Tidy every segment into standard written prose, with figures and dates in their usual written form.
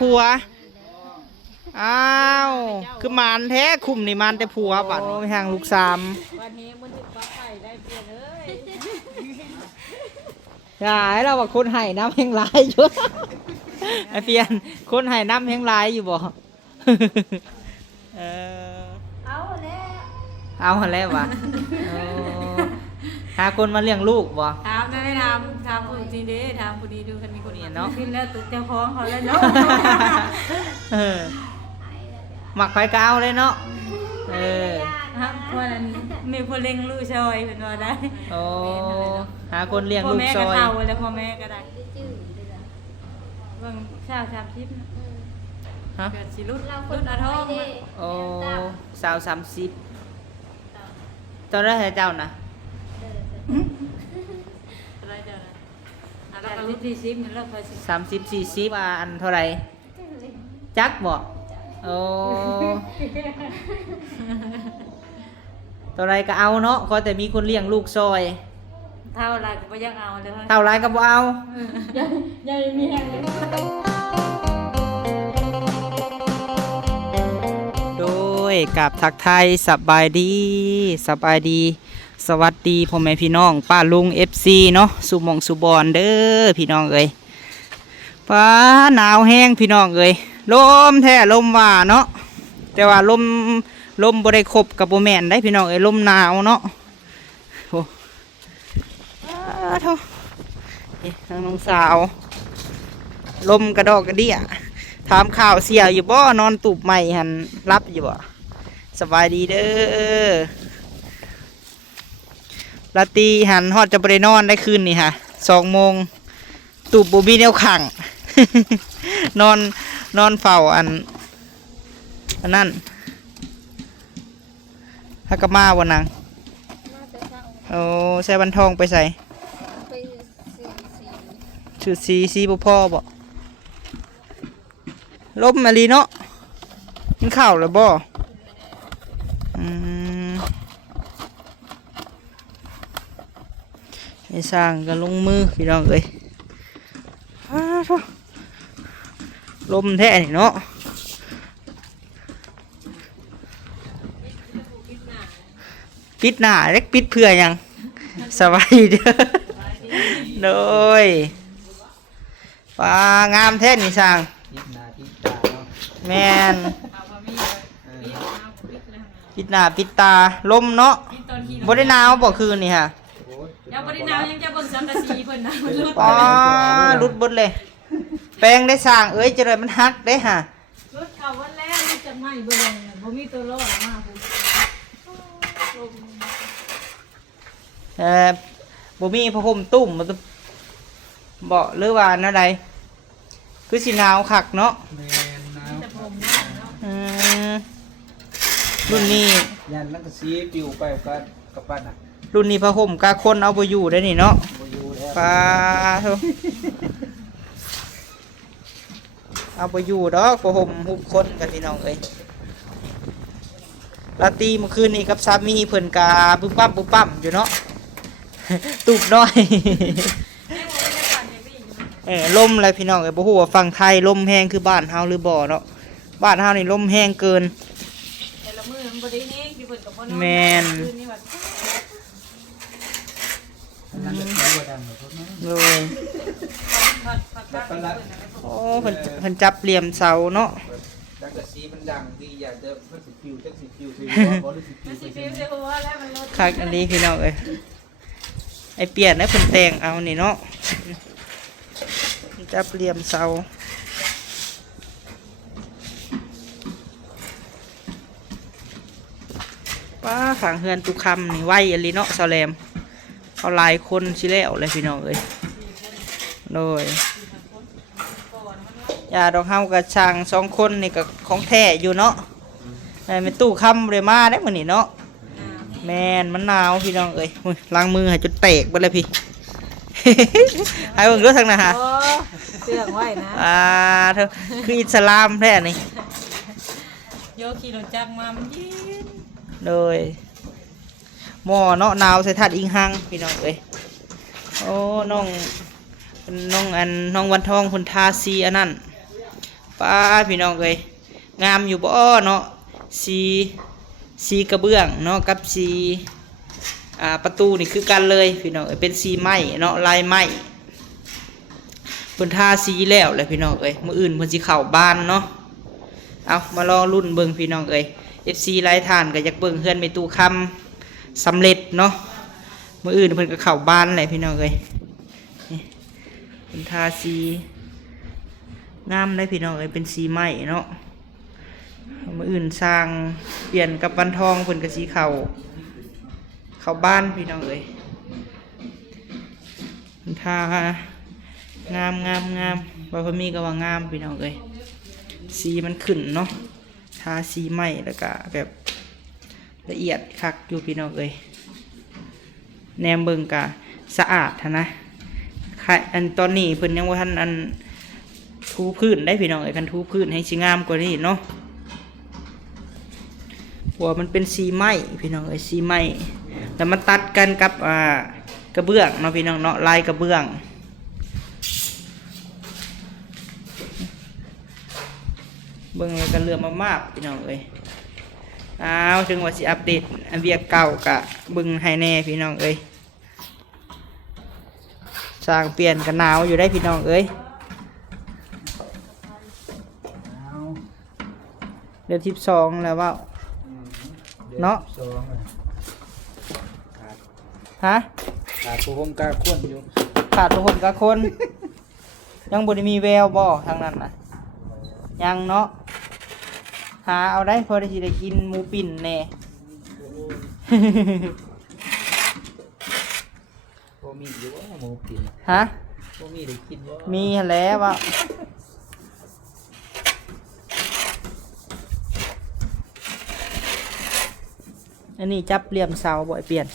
ผัวอ้าวคือมานแท้คุมนี่มานแต่ผัวบัดไม่ห่างลูกสามวันนี้มันถึงปักไข่ได้เปลี่ยนเลยอย่าให้เราว่าคนไห้น้ำแห้งลายอยู่ไอเปลี่ยนคนไห้น้ำแห้งลายอยู่บ่เอาแล้วเอาแล้ววะหาคนมาเลี้ยงลูกบ่ถามได้ถามคนจริงดิถามคนดีดูกันมีคนนี้เนาะขึ้นแล้วตึกเจ้าของเขาแล้วเนาะหมักไฟกาวเลยเนาะพวกนั้นมีคนเลี้ยงลูกชอยเป็นว่าได้โอ้หาคนเลี้ยงลูกชอยพ่อแม่ก็เท่าแล้วพ่อแม่ก็ได้เบิ่งชาว30ฮะเกิดสิรุ่นอาทองโอ้สาว30ตอนแรกให้เจ้านะอะไรเจ้านะแล้วก็รุ่น40นี่แล้วค่อย30 40อันเท่าไหร่จักบ่โอ้ตัวไรก็เอาเนาะก็แต่มีคนเลี้ยงลูกซอยเท่าไรก็บ่ยังเอาเลยเท่าไรก็บ่เอายังมีแฮงโดยกับทักไทยสบายดีสวัสดีพ่อแม่พี่น้องป้าลุง FC เนาะสุหม่องสุบอนเด้อพี่น้องเอ้ยป้าหนาวแห้งพี่น้องเอ้ยลมแท้ลมว่าเนาะแต่ว่าลมบ่ได้ครบกับบ่แม่นได้พี่น้องเอ้ยลมหนาวเนาะโอ้เท่าทางน้องสาวลมกระดอกกระเดี่ยถามข่าวเสียอยู่บ่นอนตูบใหม่หันรับอยู่บ่สบายดีเด้อลาตีหันฮอดจะบ่ได้นอนได้คืนนี่ฮะ2 โมงตูบบ่มีแนวขัง นอนเฝ้าอันนั่นฮักกะมาวันนังโอ้ใส่บันทองไปใส่ชุดสีบ่พ่อบ่ลมมาลีเนาะกินข้าวแล้วบ่ไอ้สร้างก็ลงมือพี่น้องเอ้ยลมแท้นี่เนาะปิดหน้าเล็กปิดเพื่อยังสบายเด้อโดยปลางามแท้นี่สร้างแมนปิดหน้าปิดตาลมเนาะบ่ได้หนาวบ่คืนนี่ฮะยังบ่ได้หนาวยังจะเบิ่งสังกะสีเพิ่นนะมันรุดบดเลยแปลงได้สร้างเอ้ยจะเลยมันฮักได้ฮะรุดเข้าวันแล้วนี่จะไหม้บ่ลงบ่มีตัวรอดมาพุ่นบ่มีผ้าห่มตุ้มมันเบาะหรือว่านั่นใดคือสิหนาวคักเนาะรุ่นนี้ยันนั่งกระซีปิวไปกับปั้นอ่ะรุ่นนี้ผ้าห่มกาคนเอาไปอยู่ได้นี่เนาะปลาเถอะเอาไปอยู่ดอกผ้าห่มหุบคนกันพี่น้องเอ้ยลาตีเมื่อคืนนี้กับสามีเพิ่นกาปุ๊บปั๊มอยู่เนาะตุบน้อยลมอะไรพี่น้องเอ้ยบ่ฮู้ว่าฝั่งไทยลมแห้งคือบ้านเฮาหรือบ่เนาะบ้านเฮานี่ลมแห้งเกินแต่ละมื้อมันบ่ได้แห้งที่เพิ่นก็บ่นอนแม่นเลยโอ้เพิ่นจับเหลี่ยมเสาเนาะดังกระซีมันดังดีอยากเดิมเพิ่นสิปิวจักสิปิวสิบ่หรือสิปิวสิหัวแล้วมันลดคักอันนี้พี่น้องเอ้ยไอเปลี่ยนนะเพิ่นแต่งเอานี่เนาะจับเหลี่ยมเสาป้าขังเฮือนตุคำนี่ไหวอันนี้เนาะเสาแหลมเอาหลายคนสิแล้วเลยพี่น้องเอ้ยโดยยาดอกเฮากับช่าง2 คนนี่ก็ของแท้อยู่เนาะเป็นตู้คำเลยมาได้เหมือนนี่เนาะแมนมันหนาวพี่น้องเอ้ยล้างมือให้จนแตกไปเลยพี่ให้เบิ่งด้วยทางนะฮะเสื่องไว้นะเธอคืออิสลามแท้นี่โยขี่รถจักรมามันเย็นเลยหม้อเนาะหนาวใส่ถาดอิงหังพี่น้องเอ้ยโอ้น้องวันทองคนทาซีอันนั้น ป้าพี่น้องเอ้ยงามอยู่บ่เนาะสีกระเบื้องเนาะกับสีประตูนี่คือกันเลยพี่น้องเอ้ยเป็นสีไม้เนาะลายไม้เพิ่นทาสีแล้วแหละพี่น้องเอ้ยมื้ออื่นเพิ่นสิเข้าบ้านเนาะเอามารอรุ่นเบิ่งพี่น้องเอ้ย FC หลายท่านก็อยากเบิ่งเฮือนแม่ตู้คำสำเร็จเนาะมื้ออื่นเพิ่นก็เข้าบ้านแหละพี่น้องเอ้ยนี่เพิ่นทาสีงามเลยพี่น้องเอ้ยเป็นสีไม้เนาะมื้ออื่นสร้างเปลี่ยนกับวันทองเพิ่นก็สิเข้าบ้านพี่น้องเอ้ยเพิ่นทางามบ่พอมีก็ว่างามพี่น้องเอ้ยสีมันขึ้นเนาะทาสีไม้แล้วก็แบบละเอียดคักอยู่พี่น้องเอ้ยแนมเบิ่งก็สะอาดนะอันตอนนี้เพิ่นยังบ่ทันอันทูพื้นได้พี่น้องเอ้ยคันทูพื้นให้สิงามกว่านี้เนาะหัวมันเป็นสีไม้พี่น้องเอ้ยสีไม้แต่มันตัดกันกับกระเบื้องเนาะพี่น้องเนาะลายกระเบื้องเบิ่งเลยกันเรือมากๆพี่น้องเอ้ยถึงว่าสิอัปเดตอันเวียกเก่ากะเบิ่งให้แน่พี่น้องเอ้ยสร้างเปลี่ยนกันหนาวอยู่ได้พี่น้องเอ้ยเดือน12แล้วว่าเนาะฮะขาดผู้ผมกล้าควนอยู่ ขาดตัวผมกับคน ยังบ่ได้มีแววบ่ทางนั้นน่ะยังเนาะหาเอาได้พอได้สิได้กินหมูปิ่นแน่ บ่มีอยู่ว่าหมูกิน ฮะ บ่มีได้กินว่า มีแล้วว่าอันนี้จับเหลี่ยมเสาบ่อยเปลี่ยน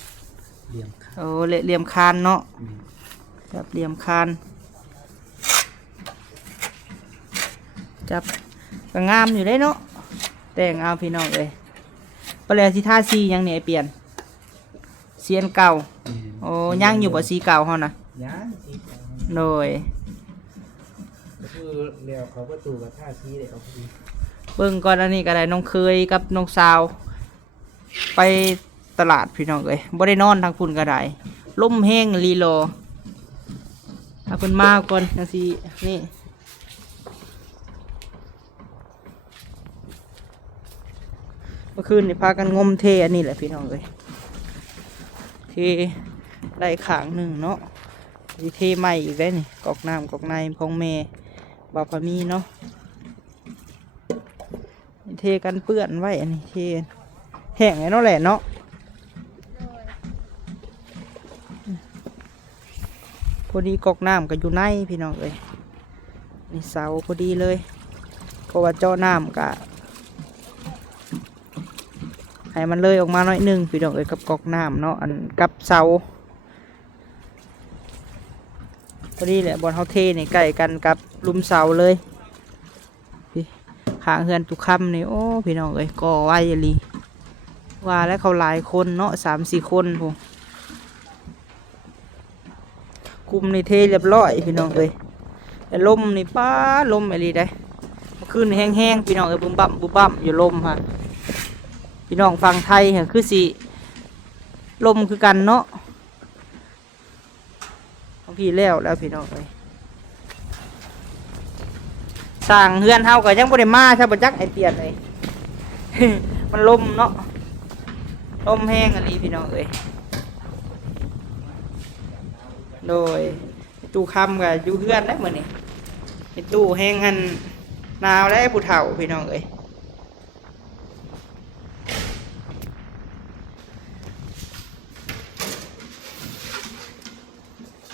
เลี้ยงข้าว โอ้เหลี่ยมคานเนาะจับเหลี่ยมคานจับก็งามอยู่ได้เนาะแต่งเอาพี่น้องเลยปลาสิท่าซียังเนี่ยเปลี่ยนเซียนเก่าโอ้ยังอยู่บ่ซีเก่าเฮานะ ย่างสิ โดย ก็คือแล้วเขาประตูกับท่าซีได้เอาพอดี เบิ่งก่อนอันนี้ก็ได้น้องเคยกับน้องสาว ไปตลาดพี่น้องเลยบ่ได้นอนทางพุ่นก็ได้ล่มแห้งลีโลเอาเพิ่นมาก่อนจังซี่นี่เมื่อคืนนี่พากันงมเทอันนี้แหละพี่น้องเลยเทได้ขางหนึ่งเนาะมีเทใหม่อีกได้นี่กอกน้ำกอกในของเมบาพามีเนาะเทกันเปื้อนไว้อันนี้เทแห้งไงเนาะแหละเนาะพอดีกอกน้ำก็อยู่ในพี่น้องเลยนี่เสาพอดีเลยเพราะว่าเจ้าน้ำกะให้มันเลยออกมาหน่อยหนึงพี่น้องเอ้ยกับกอกน้ำเนาะอันกับเสาพอดีแหละบอลเฮาเทนี่ใกล้กันกับลุมเสาเลยพี่ข้างเฮือนตุกคำนี่โอ้พี่น้องเอ้ยก่อไว้ยลีว่าแล้วเขาหลายคนเนาะ3-4 คนพวกคุมในเทเรียบร้อยพี่น้องเอ้ยแต่ลมนี่ป้าลมไอ้ลีได้เมื่อคืนแห้งๆพี่น้องเอ้ยบุ้มบั่มอยู่ลมฮะพี่น้องฟังไทยเห็นคือสิลมคือกันเนาะบางทีแล้วพี่น้องเอ้ยสั่งเฮือนเฮาก็ยังบ่ได้มาถ้าบ่จักไอเปลี่ยนเลย มันลมเนาะลมแห้งอันนี้พี่น้องเอ้ยโดยตู้คำกับอยู่เฮือนได้เหมือนนี่ตู้แห้งหันหนาวแล้วผู้เฒ่าพี่น้องเอ้ย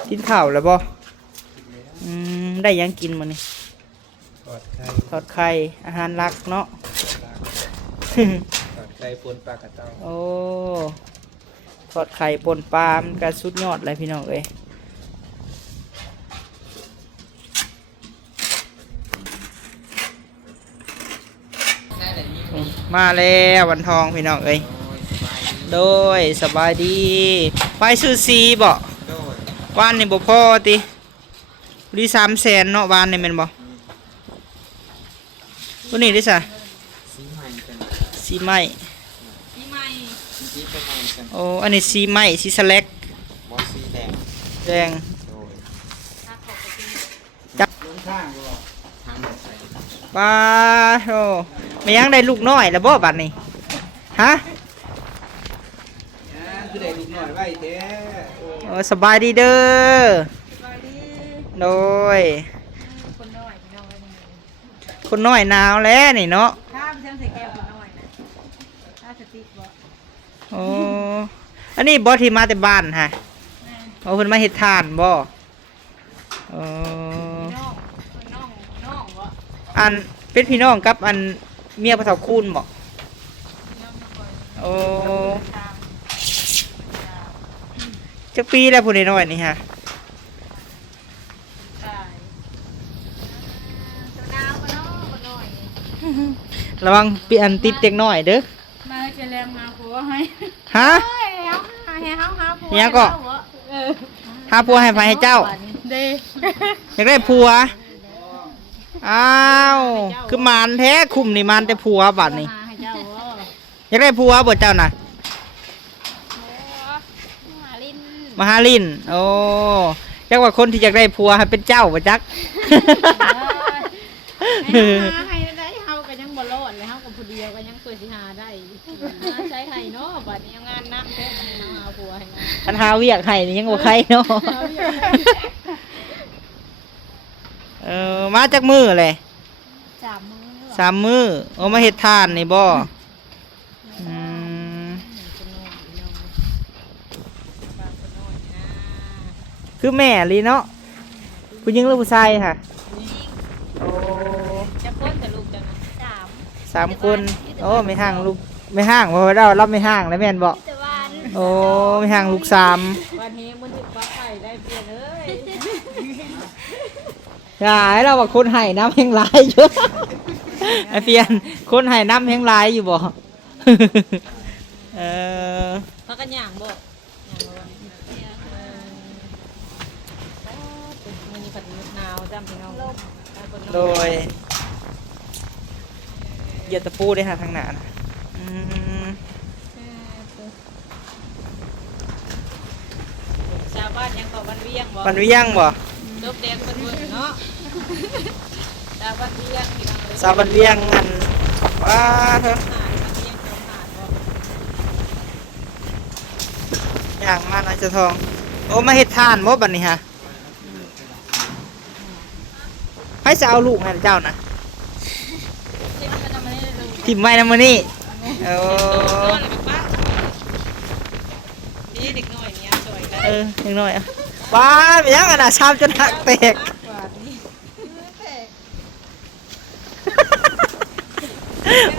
กินข้าวแล้วบ่ได้ยังกินมื้อนี้ ทอดไข่ อาหารหลักเนาะ ทอดไข่ปนปลากระเต้า โอ้ทอดไข่ปนปลามันก็สุดยอดเลยพี่น้องเอ้ยมาแล้ววันทองพี่น้องเอ้ยโดยสบายดีไปซื้อซีบ่วานนี่บ่พอติดี300,000เนาะวานนี่แม่นบ่ ตัวนี้ดิซะ สีใหม่กัน สีไม้ ปีใหม่ สีประมาณกัน โอ้อันนี้สีไม้สีสแลก บอสสีแดง แดง โดย ถ้าขอบไปกิน ลงข้างก็ทางใส่ ปลาโอ้ไม่ยังได้ลูกน้อยแล้วบ่บัดนี้ฮะ คือได้ลูกหน่อยไว้แท้ โอ้สบายดีเด้อ สบายดี โดย คนน้อยพี่น้องเลย คนน้อยหนาวแล้วนี่เนาะ ถ้าไปเชื่อมใส่แก้วคนน้อยนะถ้าสติกบ่ โอ้อันนี้บ่ที่มาแต่บ้านฮะ แม่ เอาเพิ่นมาเฮ็ดทานบ่โอ้ น้องน้องบ่ อันเป็นพี่น้องกับอันเมียพระเฒ่าคูณบ่ น้องมาคอย โอ้ ตาม จักปีแล้วผู้น้อยๆนี่ฮะ ตายตัวน้าวก็น้องคนน้อย ระวังปีอันติดเด็กน้อยเด้อ มาจะแรงมาผัวให้ ฮะ เฮ้ยเฮาหาผัว เนี่ยก็ เออ หาผัวให้ไปให้เจ้า เด้ อยากได้ผัวอ้าวคือมานแท้คุมนี่มานแต่ผัวบัดนี่ หาให้เจ้าบ่ อยากได้ผัวบ่เจ้าน่ะ หาลิ้น มหาลินโอ้จักว่าคนที่อยากได้ผัวให้เป็นเจ้าบ่จัก ให้ได้เฮาก็ยังบ่รอดเลยเฮากับผู้เดียวก็ยังเปิดสิหาได้ใช้ไห้เนาะบัดนี้งานหนักแท้บัดนี้เนาะหาผัวให้นะ คันหาเวียกให้นี่ยังบ่ใครเนาะมาจากมือเลย 3 มื้อ 3 มื้อโอ้มาเฮ็ดทานนี่บ่อืมคือแม่ลีเนาะผู้หญิงหรือผู้ชายค่ะโอ้ จะพ้นแต่ลูกจัง3 3 คนโอ้ไม่ห่างลูกไม่ห่างเพราะว่าเรารับไม่ห่างแล้วแม่นบ่ แต่วัน โอ้ไม่ห่างลูก3 วันนี้มันถึงฟ้าไข่ได้เปลี่ยนเอ้ย อย่าให้เราว่าคนให้น้ำแห้งหลายอยู่ ไอเปลี่ยนคนให้น้ำแห้งหลายอยู่บ่ เออ พักกันย่างบ่ย่างบ่วันมันมีผัดหนาวจำพี่น้อง โดยเหยียดตะปูได้ค่ะทางหน้านะอืม ชาวบ้านยังเกาะบ้านเวียงบ่ มันเวียงบ่ ลบแดงเป็นเวิร์เนาะชาวบ้านเวียงพี่น้องเลย สาวบันเวียงอันว้าเถอะ หาดบ้านเวียงจงหาดบ่ อย่างมาหน่อยจะทอง โอ้มาเฮ็ดทานบ่บัดนี้ฮะให้จะเอาลูกให้เจ้านะ ที่มันทำมาได้ดู ทิ่มไว้นำมื้อนี้โอ้ นอนเลยป้านี่เด็กน้อยเนี่ยสวยได้ ยังน้อยอ่ะว้าไปยังอันน่ะชามจนหักแตก กว่านี้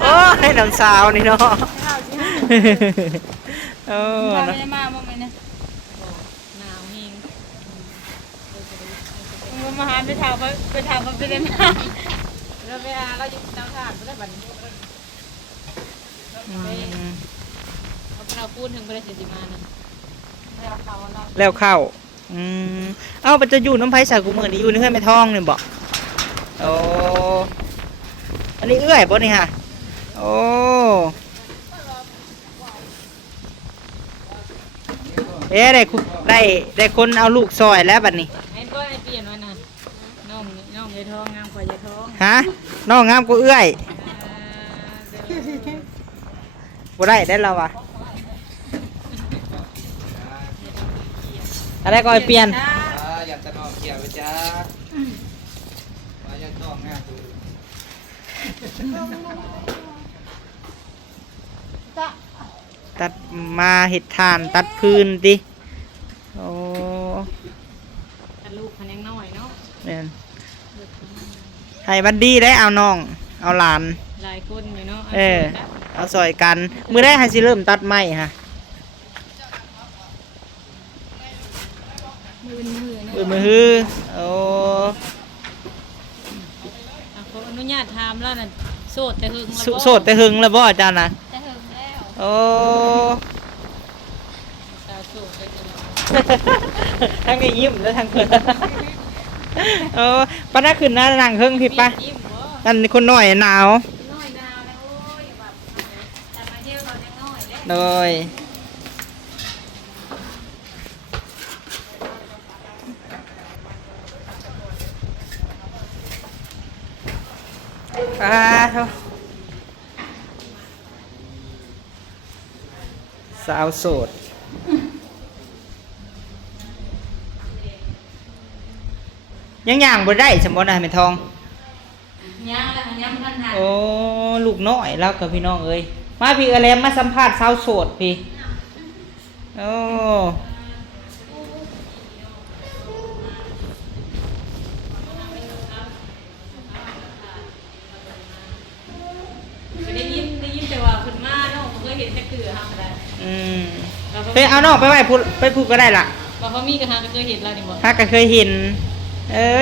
โอ้ให้น้ำสาวนี่เนาะโอ้ มา เนาะ ไม่ได้มาบ้างไหมเนี่ยหนาวเฮงมาหาไปถามว่าไปได้มาเราไปหาเราอยู่ดาวถาดไม่ได้บัดนี้ เราพูดถึงประเด็นสิมานะแล้วเขาเนาะ แล้วเข้าเอ้ามันจะอยู่น้ำไผ่สากุมือนี่อยู่ในเฮือนแม่ท้องนี่บ่โอ้อันนี้เอื้อยบ่นี่ฮะโอ้ได้คนเอาลูกซอยแล้วบัดนี้ ไอ้ก็ไอ้เปลี่ยนวันน่ะน้องยายทองงามกว่ายายทอง ฮะน้องงามกว่าเอื้อยบ่ได้แล้วว่ะอะไรก็ให้เปลี่ยน อยากจะนอนเกี่ยวไปจ้าว่าจะต้องงานดู ตัดมาเห็ดทานตัดพื้นดิโอ้ แต่ลูกพันยังน้อยเนาะ เนี่ยให้บันดีได้เอาน้อง เอาหลาน หลายคนอยู่เนาะ เอาซอยกันมือได้ให้สิเริ่มตัดไม้ฮะ มือฮือโอ้ ขออนุญาตถามแล้วน่ะโสดแต่หึง โสดแต่หึงแล้วบ่อาจารย์นะ แต่หึงแล้ว โอ้ สาวโสดแต่จะรอ ทั้งนี้ยิ้มแล้วทั้งเพิ่นโอ้ปะนักขึ้นหน้านั่งเฮิงพี่ปะ ยิ้มบ่ อันคนน้อยหนาว น้อยดาวแล้วโอ้ยแบบแต่มาเที่ยวตอนยังน้อยเลย เลยปลาเท่าสาวโสดยังย่างบ่ได้สมบูรณ์นะแม่ทอง ย่างแล้วย่างพันหัน โอ้ลูกน้อยแล้วกับพี่น้องเอ้ยมาพี่อะไรมาสัมภาษณ์สาวโสดพี่โอ้ ได้ยินแต่ว่าคุณมาเนาะผมเคยเห็นแต่เกลือทำอะไร อืมไปเอาน้องไปไว้พูดไปพูดก็ได้ล่ะ ว่าเขามีกระทะก็เคยเห็นแล้วนี่บ่ ถ้าก็เคยเห็น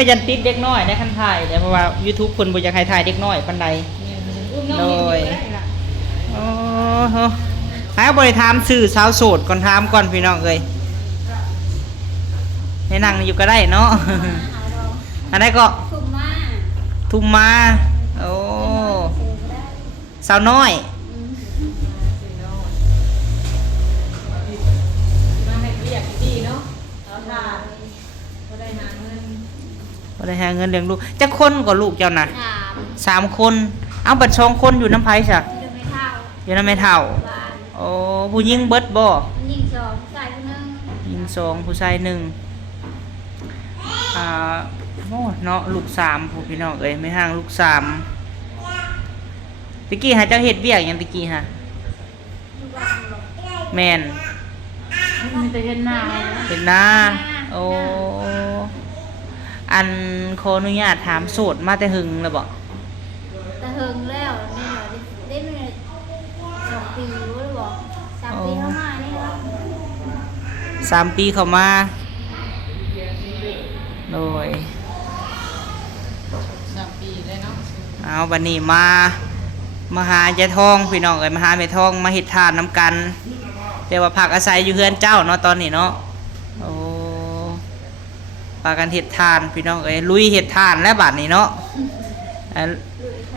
ยันติดเด็กน้อยในคันถ่ายแต่เพราะว่า YouTube คนบ่อยากให้ถ่ายเด็กน้อยปานใด อุ้มน้องนี่ก็ได้ล่ะ โอ้โหให้บริถามสื่อสาวโสดก่อนถามก่อนพี่น้องเอ้ยให้นั่งอยู่ก็ได้เนาะ อันนั้นก็ คุมมา ทุ่มมาโอ้สาวน้อย มาให้เรียกดีเนาะเอาท่าบ่ได้หาเงิน บ่ได้หาเงินเลี้ยงลูกจักคนก็ลูกเจ้าน่ะ ถาม 3 คน เอาบัด2คนอยู่น้ำไผซะ จะไม่เท่า อยู่น้ำแม่เฒ่า บ้าน โอ้ผู้หญิงเบิดบ่ ยิงสองใส่คนนึง หญิง2ผู้ชาย1โอ้เนาะลูก3ผู้พี่น้องเอ้ยไม่ห่างลูก3ตะกี้หาเจ้าเฮ็ดเวียกหยังตะกี้ฮะแม่น มีแต่เห็นหน้า เห็นหน้าโอ้อันขออนุญาตถามโสดมาแต่หึงแล้วบ่ แต่เฮิงแล้วนี่เหรอได้เนี่ย2 ปีรู้หรือบอก3 ปีเข้ามานี่แล้ว 3 ปีเข้ามาโดย 3 ปีเลยเนาะ เอาบัดนี้มาหายายทองพี่น้องเอ้ยมาหาแม่ทองมาเฮ็ดทานน้ำกัน แต่ว่าพักอาศัยอยู่เฮือนเจ้าเนาะตอนนี้เนาะโอ้พากันเฮ็ดทานพี่น้องเอ้ยลุยเฮ็ดทานแล้วบัดนี้เนาะ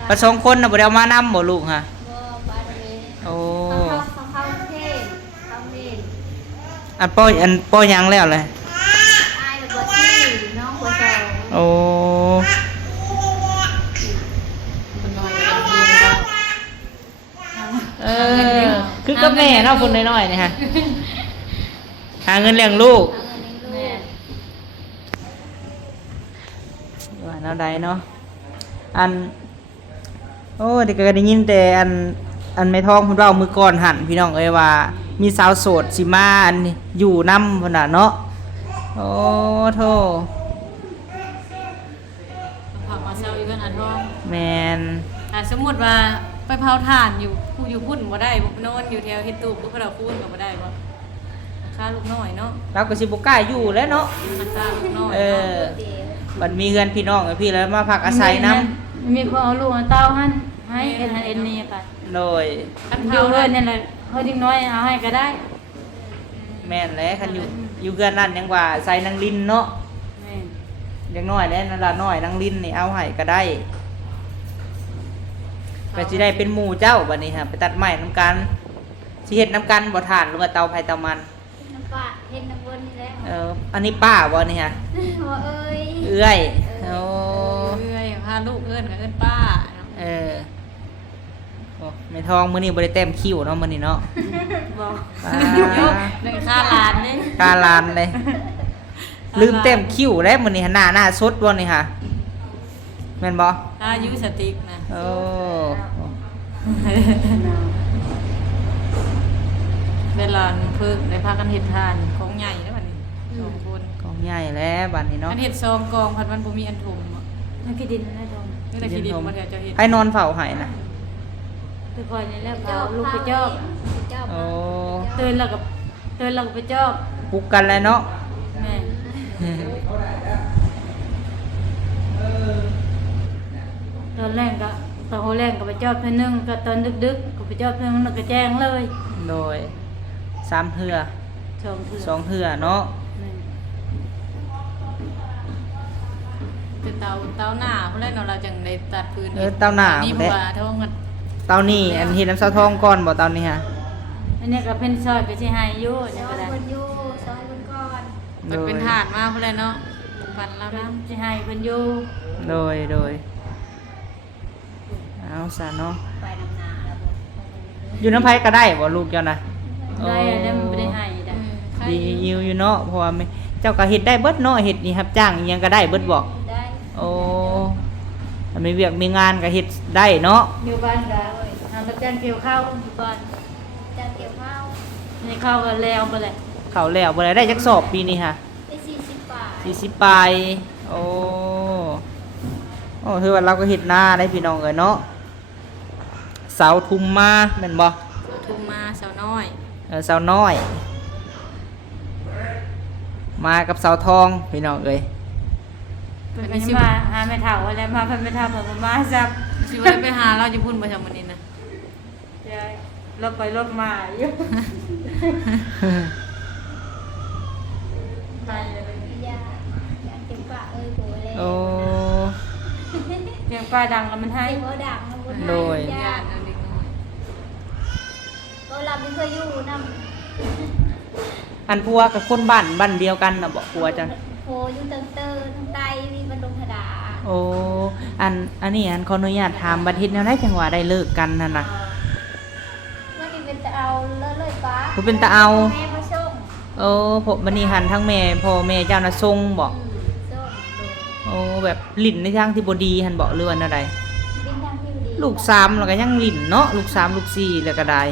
ประสงคนน่ะบ่ได้เอามานำบ่ลูกฮะ บ่บ้านนี้ โอ้ เข้าเทศเข้าเทศ อันป้อยังแล้วเลย อายแบบว่าที่น้องบัวสอง โอ้ คนน้อยเรียนแล้ว คือกับแม่เนาะคนน้อยๆนี่ฮะหาเงินเลี้ยงลูก เอาเงินนี้ลู แม่ ก ว่าแนวใดเนาะอันโอ้เด็กก็ได้ยินแต่อันไม่ท้องเพิ่นเว้ามื้อก่อนหั่นพี่น้องเอ้ยว่า มีสาวโสดสิมาอันอยู่นำพุ่นน่ะเนาะโอ้โธ่ ผักมาเซลอีกกันอันรอง แม่น สมมุติว่าไปเผาถ่านอยู่พุ่นบ่ได้บ่นอนอยู่แถวเฮ็ดตูบบ่เราพูนก็บ่ได้บ่ค่าลูกน้อยเนาะ เราก็สิบ่กล้าอยู่แล้วเนาะ ค่าลูกน้อย เออ เดี๋ยว บัดมีเฮือนพี่น้องกับพี่แล้วมาพักอาศัยนำ มีคนเอาลูกเอาเต้าให้เอ็นเอ็นนี่กัน โดย คัน อ เผา ยู่เพื่อนเนี่ยแหละเขาดิ้งน้อยเอาให้ก็ได้ แม่นแหละคันอยู่เฮือนนั่นยังว่าใส่นางลินเนาะ แม่น อย่างน้อยแล้วนั่นละน้อยนางลินนี่เอาให้ก็ได้ก็สิได้เป็นหมู่เจ้าบัดนี้ฮะไปตัดไม้นํกันสิเฮ็ดนํกันบ่ทานหรือว่าเตาไผเตามัน น้ำปลาเห็นน้ำบนนี่แหละ อันนี้ป้าบ่นี่ฮะ ว่าเอ้ย เอื้อยโอ้ เอื้อยพาลูกเอิ้นก็เอิ้นป้าเนาะ เออโอ้แม่ทองมื้อนี้บ่ได้แต้มคิ้วเนาะมื้อนี้เนาะ บอก ป้า โยกในค่าหลานนี่ กาลานเลย ลืมแต้มคิ้วแล้วมื้อนี้หน้าสดบ่นี่ฮะแม่นบ่ อายุสติกนะ โอ้ เวลาเพิ่งได้พากันเฮ็ดทานของใหญ่เด้อบัดนี้2คน กองใหญ่แล้วบัดนี้เนาะ อันเฮ็ดซองกองพัดมันบ่มีอันถมอ่ะ นักกินดินนะดม นี่แต่ขี้ดินมาแถวเจ้าเฮ็ด ให้นอนเฝ้าให้นะ ไปคอยนี่แหล้วเอาลูกไปจอบ เจ้า โอ้ ตื่นแล้วก็ไปจอบ ปลุกกันแล้วเนาะ แม่ตอนแรกก็ตอนโหแรงก็ไปจอบเพื่อนึงก็ตอนดึกๆก็ไปจอบเพื่อนึงแล้วก็แจ้งเลย โดย3เทื่อ 2 เทื่อ 2เทื่อเนาะ แม่น จะเตาหน้าเพิ่นเล่นเราจังได้ตัดพื้น เตาหน้า นี่เพ แห ราะ ละ ว่าท้องมัน เตานี่อันเฮ็ดน้ำซาวทองก่อนบ่เตานี่ฮะ อันนี้ก็เป็นซอยก็สิให้อยู่ ซ จัง อ ก็ ย ได้ บนอยู่ซอยบนก่อน มันเป็นถาดมาเพิ่นเลยเนาะปั่นแล้วนะ สิให้เพิ่นอยู่ โดยเอาซะเนาะ ไปนำนาแล้วบ่ อยู่น้ำไผก็ได้บ่ลูกเจ้านะ ได้แล้วมันบ่ได้ให้ได้ ดีอยู่เนาะเพราะว่าเจ้าก็เฮ็ดได้เบิดเนาะเฮ็ดนี่รับจ้างอิหยังก็ได้เบิดบ่ ได้ โอ้ถ้ามีเวียกมีงานก็เฮ็ดได้เนาะ อยู่บ้านก็ทำรับจ้างเกี่ยวข้าวอยู่บ้าน จะเกี่ยวข้าว นี่ข้าวก็แล้วบ่แหละ เข้าแล้วบ่ได้จักสอบปีนี้ฮะ ได้40 บาท 40ปลายโอ้ถือว่าเราก็เฮ็ดนาได้พี่น้องเอ้ยเนาะเสาทุมมาแม่นบ่ ทุ่มมาเสาน้อย เสาน้อย มากับเสาทองพี่น้องเอ้ย เพิ่นก็ยังมาหาแม่เฒ่าแล้วมาเพิ่นแม่เฒ่าเพิ่นก็มาซับ สิว่าได้ไปหาเราจะพุ่นบ่ทำมื้อนี้นะ ยายรถไปรถมาอยู่ไปเลย อย่าเก็บปากเอ้ยโหเลย โอ้ เสียงป้ายดังแล้วมันให้ ให้บ่ดังนะบ่ โดย ญา ญา ติ ติเด็กน้อย ก็เราไม่เคยอยู่นำ อันพัวกับคนบ้านเดียวกันน่ะบ่พัวจัง โหอยู่เติงเตอร์ทางใต้มีบรรดงธดา โอ้อันนี้ขออนุญาตถามบัดเฮ็ดแนวใดจังหวะได้เลิกกันนั่นน่ะ ว่านี่เป็นตะเอาเลยป้า ผู้เป็นตาเอา แม่มาส่ง โอ้ผมบัดนี้หันทั้งแม่พ่อแม่เจ้าน่ะทรงบ่ ส่งเลย โอ้แบบลิ้นในทางที่บ่ดีหันบ่หรือว่าแนวใด ดินทางที่ดี ลูก3แล้วก็ยังลิ้นเนาะลูก3ลูก4แล้วก็ได้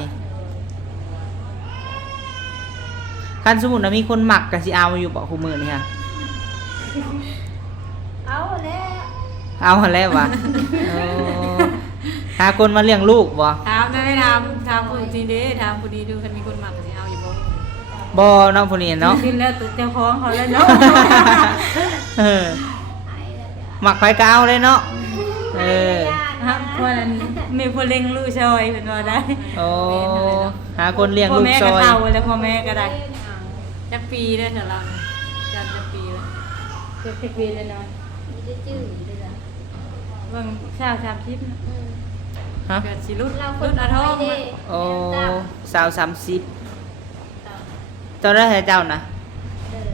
คันสมมุติว่ามีคนมักก็สิเอาอยู่บ่คู่มื้อนี่ฮะ เอาแล้ว เอาหั่นแล้ววะโอ้หาคนมาเลี้ยงลูกบ่ ถามได้ถามผู้จริงเด้ถามผู้ดีดูคันมีคนมักก็สิเอาอยู่บ่ บ่เนาะผู้นี้เนาะ ขึ้นแล้วตัวเจ้าของเขาแล้วเนาะ เออ ไอ้แล้วเดี๋ยว มักไผก็เอาเลยเนาะเออ ครับเพราะนั้นมีผู้เลี้ยงลูกซอยเพิ่นว่าได้ โอ้หาคนเลี้ยง พ่อ ลูก แม่ ซ ก็ อย เฒ่าแล้วพ่อแม่ก็ได้ จักปีได้อเถอะเราจักปีแล้ว เกือบ10ปีแล้วเนาะ มีได้จื้อด้วยล่ะ เบิ่ง30นะ ฮะ เกิดสิรุด เราค รุ น ดอาทอง ไม่ได้ โอ้ ตาม สาว30ตอนแรกให้เจ้านะ เดิน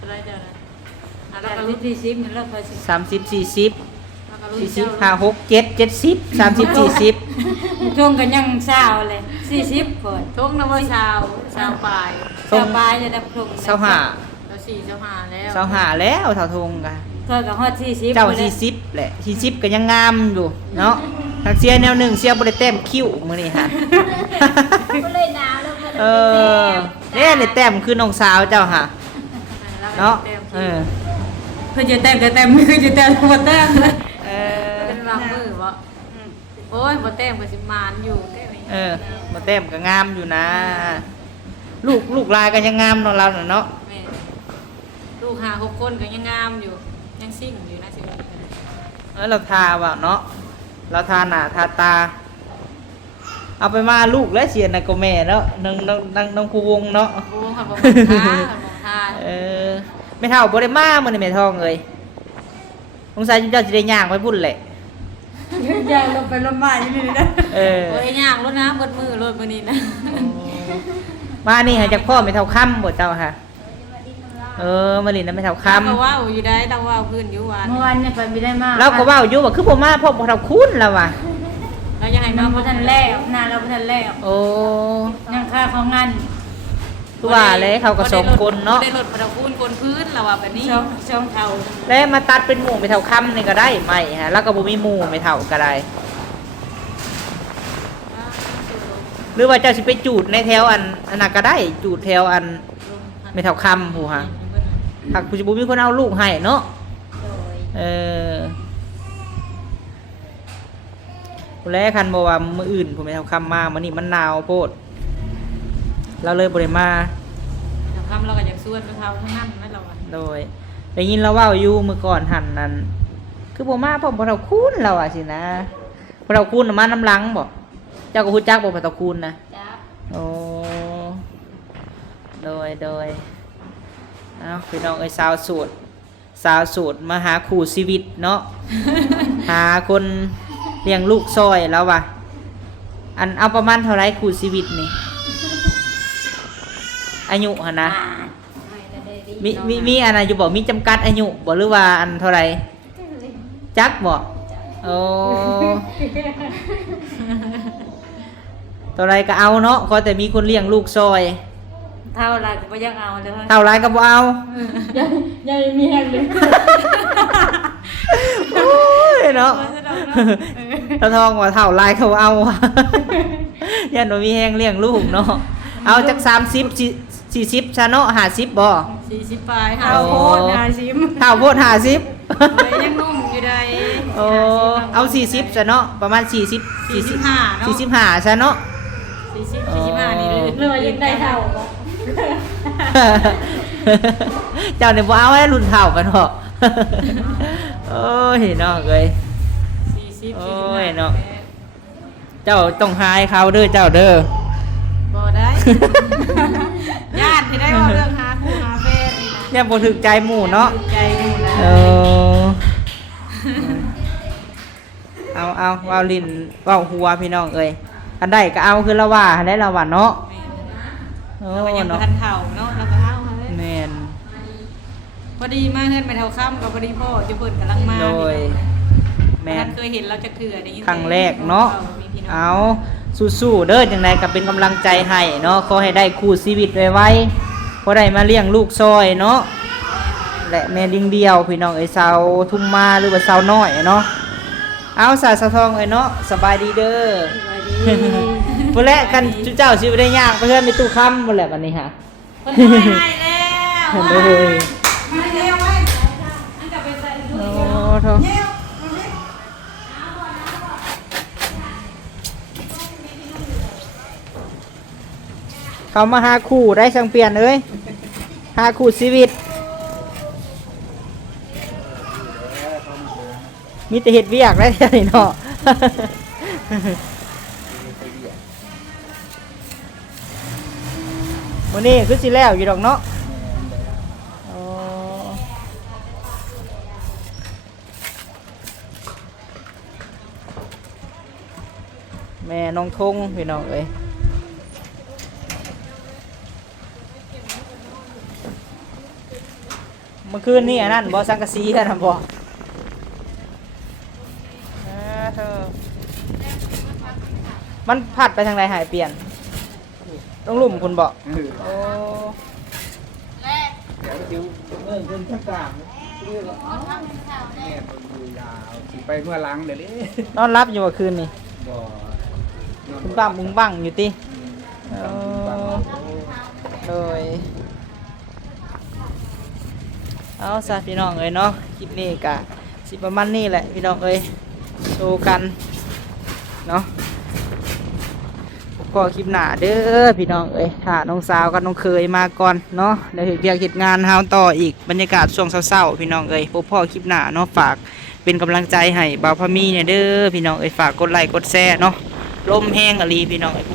อะไรเจ้านะอ่ะ แล้ แล้ว ว ก็ ก็ ลู รุ ก ด ที่10นี่แล้วก็สิ 30 40 แล้วก็รุด 40 เจ้า 5 6 7 70 30 40 ช่วงก็ยังสาวเลย40ก่อน ทุกน้ำว่าชาวปลาย สาวปลายจะได้ช่วง เจ้าหา แล้วสี่เจ้าหาแล้ว เจ้าหาแล้วเท่าทงกะ ก็ก็ฮอด40 เจ้า40แหละ40ก็ยังงามอยู่เนาะทักเสียแนวหนึ่งเสียบ่ได้แต้มคิ้วมื้อนี้ฮะ ก็เลยหนาวแล้วก็เลย เออเนี่ยในแต้มคือน้องสาวเจ้าฮะเนาะเออ เพิ่นจะแต่งก็แต่งไม่คือจะแต่งบ่แต่งเลย เออ เป็นบางมือวะโอ้ยบ่เต้มกับสิมานอยู่เต้ม เออบ่แต้มก็งามอยู่นะ ลูกลายก็ยังงามเนาะเราน่ะเนาะ แม่ลูก5-6คนก็ยังงามอยู่ยังซิ่งอยู่นะสิ เราทาว่าเนาะเราทาหน้าทาตา เอาไปมาลูกและเสียนะก็แม่เนาะน้องครูวงเนาะ โอ้ค่ะบ่มองทา เออไม่เท่าบ่ได้มามื้อนี้แม่ทองเอ้ยสงสัยเจ้าสิได้ย่างไปพุ่นแหละ ยางลงไปลงมาอยู่นี่นะ เออ โอ้ยย่างรถน้ำเบิดมือรถมื้อนี้นะ มานี่หาจากพ่อไม่เท่าค่ำบ่เจ้าค่ะ มาดิ้นน้ำลาย เออมาลินน้ำไม่เท่า คำ ค่ำ ว่าอยู่ได้ต้องว่าพื้นอยู่วาน เมื่อวานเนี่ยไปไม่ได้มา เราก็เว้าอยู่ว่าคือบ่มาพ่อบ่เท่าคุ้นแล้วว่ะ แล้วยังไง น้ มา อง บ่ บ่ ทั ทั น น แล้ แล้ว วนาเราบ่ทันแล้ว โอ้ ยังค่าของงาน คือว่าเลยเขาก็สองคนเนาะ ได้รถพระคูณคนพื้นเราว่าแบบนี้ ช่องเท่า แล้วมาตัดเป็นหมู่ไม่เท่าค่ำนี่ก็ได้ไหมฮะแล้วก็บ่มีหมู่ไม่เท่าก็ได้ หรือว่าเจ้าสิไปจูดในแถวอันนั้นก็ได้จูดแถวอันไม่เท่าค่ำผู้ฮะหากผู้สิบ่มีคนเอาลูกให้เนาะ โดย เออแล้วคันบอกว่ามื้ออื่นผมไปทำคำมามื้อนี้มันหนาวโพดเราเลยบ่ได้มา คำเราก็อยากส่วนไปเขาทั้งนั้นนั่นเราอ่ะ โดยได้ยินเราเว้าอยู่มื้อก่อนหันนั่นคือบ่มาเพราะบ่เฒ่าคูณเราอ่ะสินะบ่เฒ่าคูณน่ะมาน้ำหลังบ่เจ้าก็ฮู้จักบ่บ่เฒ่าคูณนะ จ้า โอ้โดยเอ้าพี่น้องเอ้ยสาวโสด สาวโสดมาหาคู่ชีวิตเนาะ หาคนเลี้ยงลูกซอยแล้วว่ะอันเอาประมาณเท่าไรคู่ชีวิตนี่อายุหั่นนะ ไม่ได้ดี มีอันน่ะอยู่บ่มีจำกัดอายุบ่หรือว่าอันเท่าไรจักบ่โอ้เท่าไรก็เอาเนาะขอแต่มีคนเลี้ยงลูกซอย เท่าไรก็บ่ยังเอาเลย เท่าไรก็บ่เอา ยังมีแฮงเลย โอ้ยเนาะถ้าทองว่าเท่าไรเขาเอา ยันว่ามีแฮงเลี้ยงลูกเนาะเอาจัก30 40ซะเนาะ50บ่ 40ปลายเท่าโพด50 เท่าโพด50 ยังนุ่มอยู่ใด โอ้เอา40ซะเนาะประมาณ40 45เนาะ 45ซะเนาะ 45นี่เลยว่ายังได้เท่าบ่ เจ้าเนี่ยบ่เอาให้รุ่นเท่ากันเถอะ โอ้ยเนาะเอ้ย 40 โอ้ยเนาะเจ้าต้องหายเขาเด้อเจ้าเด้อ บ่ได้ ญาติที่ได้ว่าเรื่องหาคู่หาแฟนนี่นะ เนี่ยบ่ถึกใจหมู่เนาะ ใจอยู่นะ เออเอาเว้าลิ้นเว้าหัวพี่น้องเอ้ยอันใดก็เอาคือละว่าอันใดละว่าเนาะโอ้ เราก็ยังบ่ เนาะ ทันเฒ่าเนาะเราก็เอาเฮ้ย แม่น พอดีมาเฮ็ดไปเท่าค่ำก็พอดีพ่อจุเพิ่นกำลังมา โดย แม่ แม่น เคยเห็นเราจะเถื่อได้ยิน ครั้งแรกเนาะ มีพี่น้อง เอาสู้ๆเด้อจังไดก็เป็นกำลังใจให้เนาะขอให้ได้คู่ชีวิตไวๆพอได้มาเลี้ยงลูกซอยเนาะและแม่ดิงเดียวพี่น้องไอ้สาวทุ่มมาหรือว่าสาวน้อยเนาะเอาสาวสะทองเอ้ยเนาะสบายดีเด้อ พุ่นแหละกันจุเจ้าสิบ่ได้ยากไปเพื่อนในตู้ค้ำพุ่นแหละวันนี้ฮะ เพิ่นให้แล้ว เห็นเลย มาเร็วไว้อันกลับไปใส่ โอ้โธ่เขามาหาคู่ได้สังเปลี่ยนเอ้ยหาคู่ชีวิต มีแต่เห็ดเวียกได้ไเนาะ มื้อนี้คือสิแล้วอยู่ดอกเนาะอ๋อแม่น้องทงพี่น้องเอ้ยเมื่อคืนนี่อันนั้นบ่สังกะสีอันนั้นบ่เธอมันผัดไปทางใดหายเปลี่ยน ต้องลุ่มคุณบอกโอ้ เดี๋ยวจิ้วเมื่อคืนข้างกลางเรื่องแม่มันดูยาวสิไปเมื่อหลังเดี๋ยวนี้ นอนรับอยู่เมื่อคืนนี่ บ่ คุณป้าบุ้งบังอยู่ติ โอ้ โดยเอาซะพี่น้องเอ้ยเนาะคลิปนี้กะสิประมาณนี้แหละพี่น้องเอ้ยโชว์กันเนาะก็คลิปหน้าเด้อพี่น้องเอ้ยถ้าน้องสาวกับน้องเคยมาก่อนเนาะเดี๋ยวเรียกเหตุงานเฮาต่ออีกบรรยากาศช่วงเศร้าๆพี่น้องเอ้ยพบพ่อคลิปหน้าเนาะฝากเป็นกำลังใจให้บ่าวพะมีเนี่ยเด้อพี่น้องเอ้ยฝากกดไลค์กดแชร์เนาะลมแห้งอะลีพี่น้องเอ้ย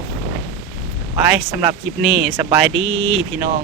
ไปสำหรับคลิปนี้สบายดีพี่น้อง